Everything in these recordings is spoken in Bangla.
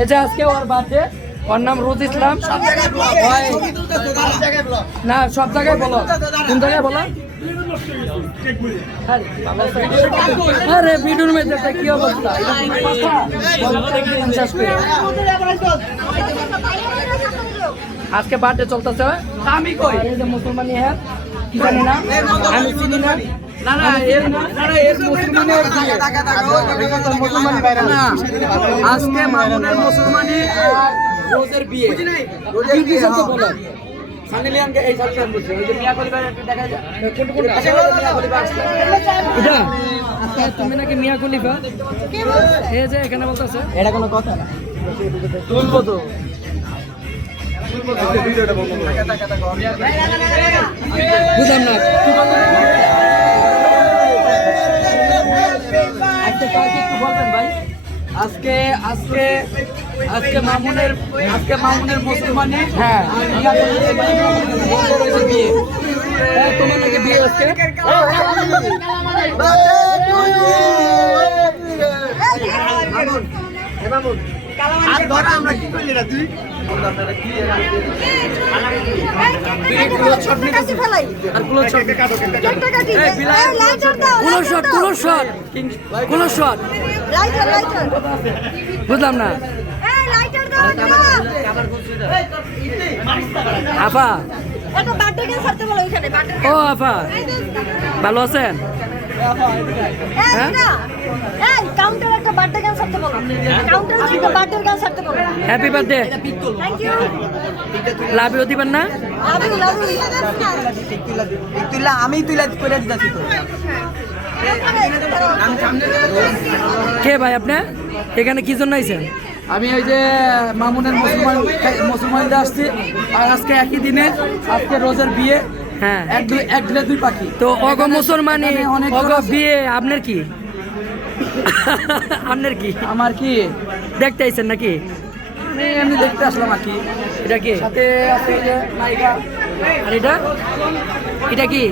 এই যে আজকে ওর বার্থডে, ওর নাম রোজ ইসলাম। না সব জায়গায় বলো, কোন জায়গায় বলো? আরে ভিডিওর মধ্যে কি অবস্থা? আজকে বার্থডে চলতেছে, আমি কই মুসলমানি হ্যাঁ কি জানি না, আমি চিনি না। না না এর মুসলমানি বাইরে না। আজকে মামুনের মুসলমানি আর রোজের বিয়ে। কি কি সত্য বলো? সানি লিওনকে এই সাথে আমি বলছি, ওই যে মিয়া খলিফা দেখা যায় কোনটা মিয়া খলিফা আসছে এটা। আচ্ছা তুমি নাকি মিয়া খলিফা? এই যে এখানে বলতেছে এটা কোনো কথা না, তুলবো তো বুঝলাম না। একটু বলবেন ভাই, আজকে আজকে আজকে মামুনের মুসলমানি। হ্যাঁ বিয়ে, তোমার নাকি বিয়ে আজকে? আমরা কি করলি না তুই? বুঝলাম না আপা। ও আপা ভালো আছেন? হ্যাপি বার্থডে, লাভ ইউ দিবেন না? আমি তুই করে দিতেছি তো। কে ভাই আপনি এখানে কি জন্য আইছেন? আমি ওই যে মামুনের মুসলমানদের আসছি, আর আজকে একই দিনে আজকে রোজের বিয়ে। হ্যাঁ এক দিলে দুই পাখি তো অগ মুসলমানি অগ বিয়ে। আপনার কি? আপনার কি? আমার কি দেখতে আইছেন নাকি? আমি দেখতে আসলাম আর কি। এটা কি সাথে আছে এই যে নায়িকা, আর এটা কি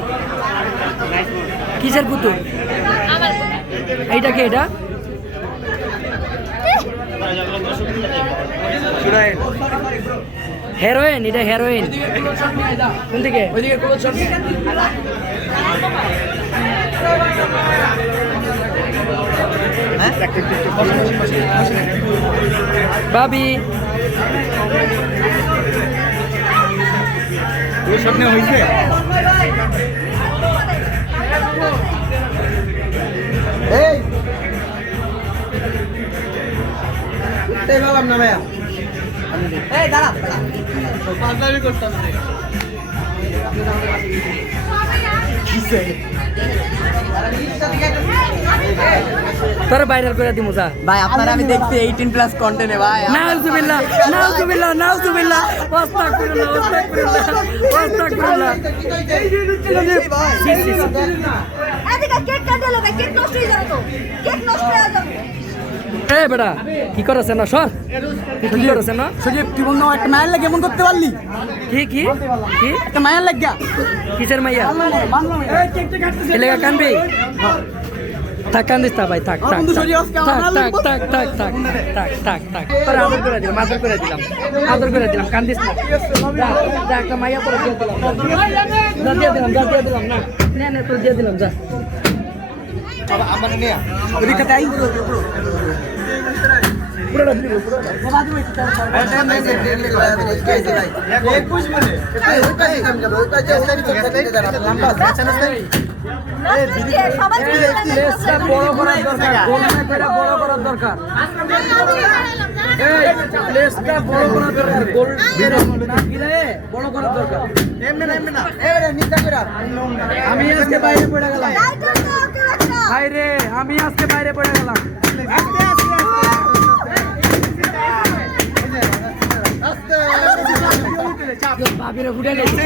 কিসের পুতুল? এইটা কি? এটা হেরোইন, এটা হেরোইন। কোন দিকে? ওইদিকে ভাবি সামনে হয়েছে। না ভাইয়া দাঁড়া করতাম তোর ভাইরাল করে দিমু যা ভাই। আপনারা আমি দেখছি 18+ কন্টেন্টে ভাই। নাউজুবিল্লাহ নাউজুবিল্লাহ নাউজুবিল্লাহ আস্তাগফিরুল্লাহ আস্তাগফিরুল্লাহ। এদিকে কেক কাটে লোকে, কেক নষ্ট হয়ে যাবে তো, কেক নষ্ট হয়ে যাবে। এ বেটা কি করছ না সর? কি করছ না সজীব? তুই বল না একটা মায়ের লাগে এমন করতে পারলি? কি কি কি একটা মায়ের লাগা? কিসের মাইয়া? এলাকা কানবি? থাক কান্দিস না ভাই, থাক থাক থাক থাক থাক থাক থাক থাক থাক তোর আদর করে দিলাম, আদর করে দিলাম, আদর করে দিলাম, কান্দিস না। যা একটা মাইয়া পরে দিয়ে দিলাম, দিয়ে দিলাম না না তোর দিয়ে দিলাম যা। আমার নিয়া ওদিকে তাই পুরো দিবি পুরো বাদ में एक कुछ बोले ওই কাছে কাম যাবে, ওই কাছে ওই কাছে লম্বা আচ্ছা এই প্লেসটা বড় করার দরকার, গোলমে করে বড় করার দরকার। এই প্লেসটা বড় করার দরকার, গোল না গিলে বড় করার দরকার। এমনি না এই নিচে করা। আমি আজকে বাইরে পড়ে গেলাম ভাই রে, আমি আজকে বাইরে পড়ে গেলাম। আস্তে আস্তে ভাবিরে ফুটে গেছে।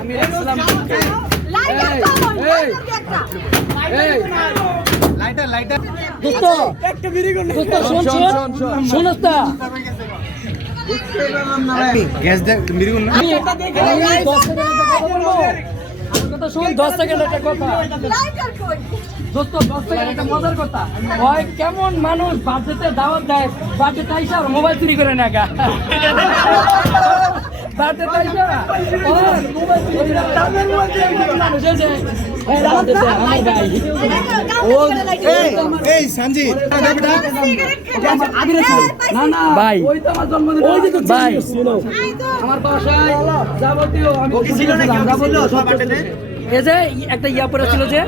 আমি রাখছিলাম দোস্ত একটা বিড়ি কোন দোস্ত শুনছ না গ্যাস দে বিড়ি কোন আমি এটা দেখে 10 টাকা বলবো কথা শুন 10 সেকেন্ড একটা কথা লাইটার কই দোস্ত 10 সেকেন্ড একটা মজার কথা ওই কেমন মানুষ বার্থডেতে দাওয়াত দেয় বার্থডেতে আইসা আর মোবাইল চুরি করে না গা বার্থডেতে আইসা ওই মোবাইল চুরি করে তাদের মধ্যে একজন মানুষ আছে এই বার্থডেতে আমার ভাই এই সঞ্জিত না না ভাই ওই তো আমার জন্মদিন ওই যে ভাই আমার বাসায় যাবতীয় আমি ছিল না এই যে একটা ইয়া পরে ছিল যে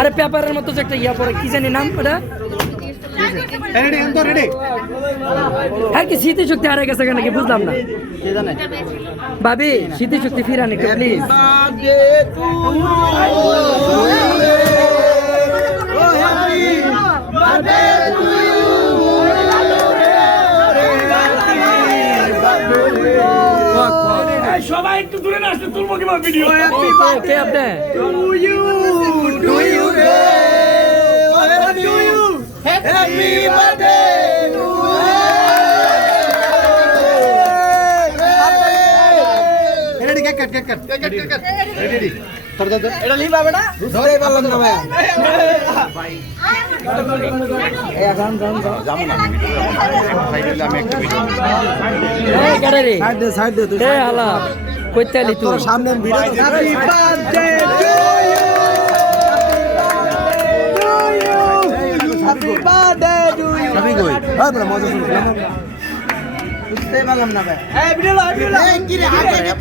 আরে পেপারের মতো যে একটা ইয়া পরে কি জানি নাম ওটা রেডি এন্ড রেডি আর কি স্মৃতি শক্তি হারিয়ে গেছে নাকি বুঝলাম না কে জানে ভাবি স্মৃতি শক্তি ফিরান একটু প্লিজ সবাই একটু দূরে না আসলে তুলবো কিংবা ভিডিও কে আপনি happy birthday to you ready cake cut ready তোর দাদা এটা লিভ হবে না ধরে পারলাম না ভাই এই গান গান যাবো না ফাইনালি আমি একটা ভিডিও এই গাড়ি রে সাইড দে তুই এ হালা কইতে আলি তুই সামনে video happy birthday happy birthday to you happy কই হ্যাঁ বড় মজা শুনলাম বুঝতে পারলাম না ভাই এই ভিডিও লো এই কি রে আগে